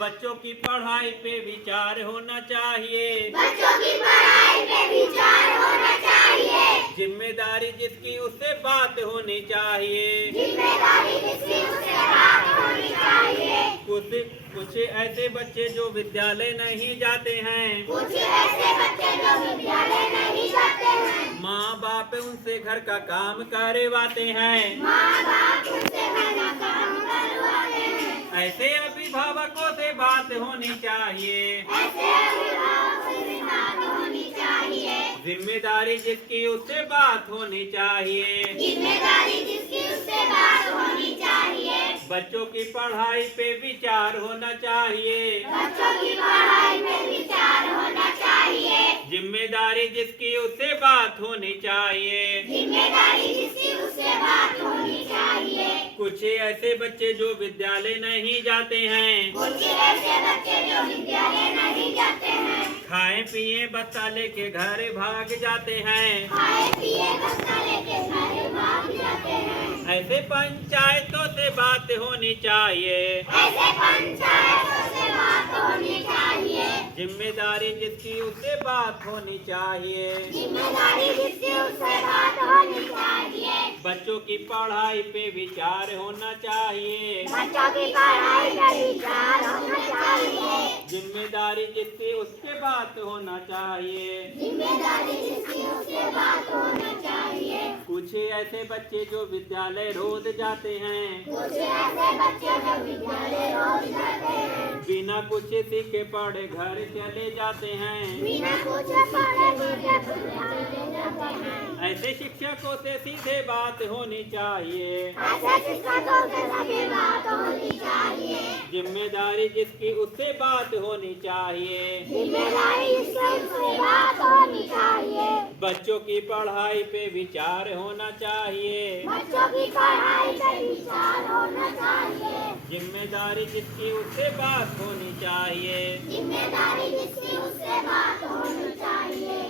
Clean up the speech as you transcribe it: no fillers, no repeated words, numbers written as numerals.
बच्चों की पढ़ाई पे विचार होना चाहिए। बच्चों की पढ़ाई पे विचार होना चाहिए। जिम्मेदारी जिसकी उससे बात होनी चाहिए। जिम्मेदारी जिसकी उससे बात होनी चाहिए। कुछ ऐसे बच्चे जो विद्यालय नहीं जाते हैं। कुछ ऐसे बच्चे जो विद्यालय नहीं जाते हैं। माँ बाप उनसे घर का काम करवाते हैं। माँ बाप उनसे घर का काम करवाते हैं। ऐसे अभिभावकों से बात होनी चाहिए। ऐसे अभिभावकों से बात होनी चाहिए। जिम्मेदारी जिसकी उससे बात होनी चाहिए। जिम्मेदारी जिसकी उससे बात होनी चाहिए। बच्चों की पढ़ाई पे विचार होना चाहिए। बच्चों की पढ़ाई पे विचार होना चाहिए। जिम्मेदारी जिसकी उससे बात होनी चाहिए। जिम्मेदारी जिसकी उससे बात होनी चाहिए। कुछ ऐसे बच्चे जो विद्यालय नहीं जाते हैं। कुछ ऐसे बच्चे जो विद्यालय नहीं जाते हैं। खाए पिए बस्ता लेके घर भाग जाते हैं। खाए पिए बस्ता लेके घर भाग जाते हैं। ऐसे पंचायतों से बात होनी चाहिए। ऐसे पंचायतों से बात होनी चाहिए। जिम्मेदारी जिसकी उससे बात होनी चाहिए। जिम्मेदारी जिसकी उससे बात होनी चाहिए। बच्चों की पढ़ाई पे विचार होना चाहिए। बच्चों की पढ़ाई पे विचार होना चाहिए। जिम्मेदारी जिसकी उससे बात होना चाहिए। जिम्मेदारी जिसकी उससे बात होना चाहिए। कुछ ऐसे बच्चे जो विद्यालय रोज जाते हैं। कुछ ऐसे बच्चे जो विद्यालय रोज जाते हैं। बिना कुछ सीखे पढ़े घर चले जाते हैं। बिना कुछ पढ़े मुझे चले जाते हैं। ऐसे शिक्षकों से सीधे बात होनी चाहिए। ऐसे शिक्षकों से सभी बात होनी चाहिए। जिम्मेदारी जिसकी उससे बात होनी चाहिए। जिम्मेदारी जिसकी उससे बात होनी चाहिए। बच्चों की पढ़ाई पे विचार होना चाहिए। बच्चों की पढ़ाई पे विचार होना चाहिए। जिम्मेदारी जिसकी उससे बात होनी चाहिए। जिम्मेदारी जिसकी उससे बात होनी चाहिए।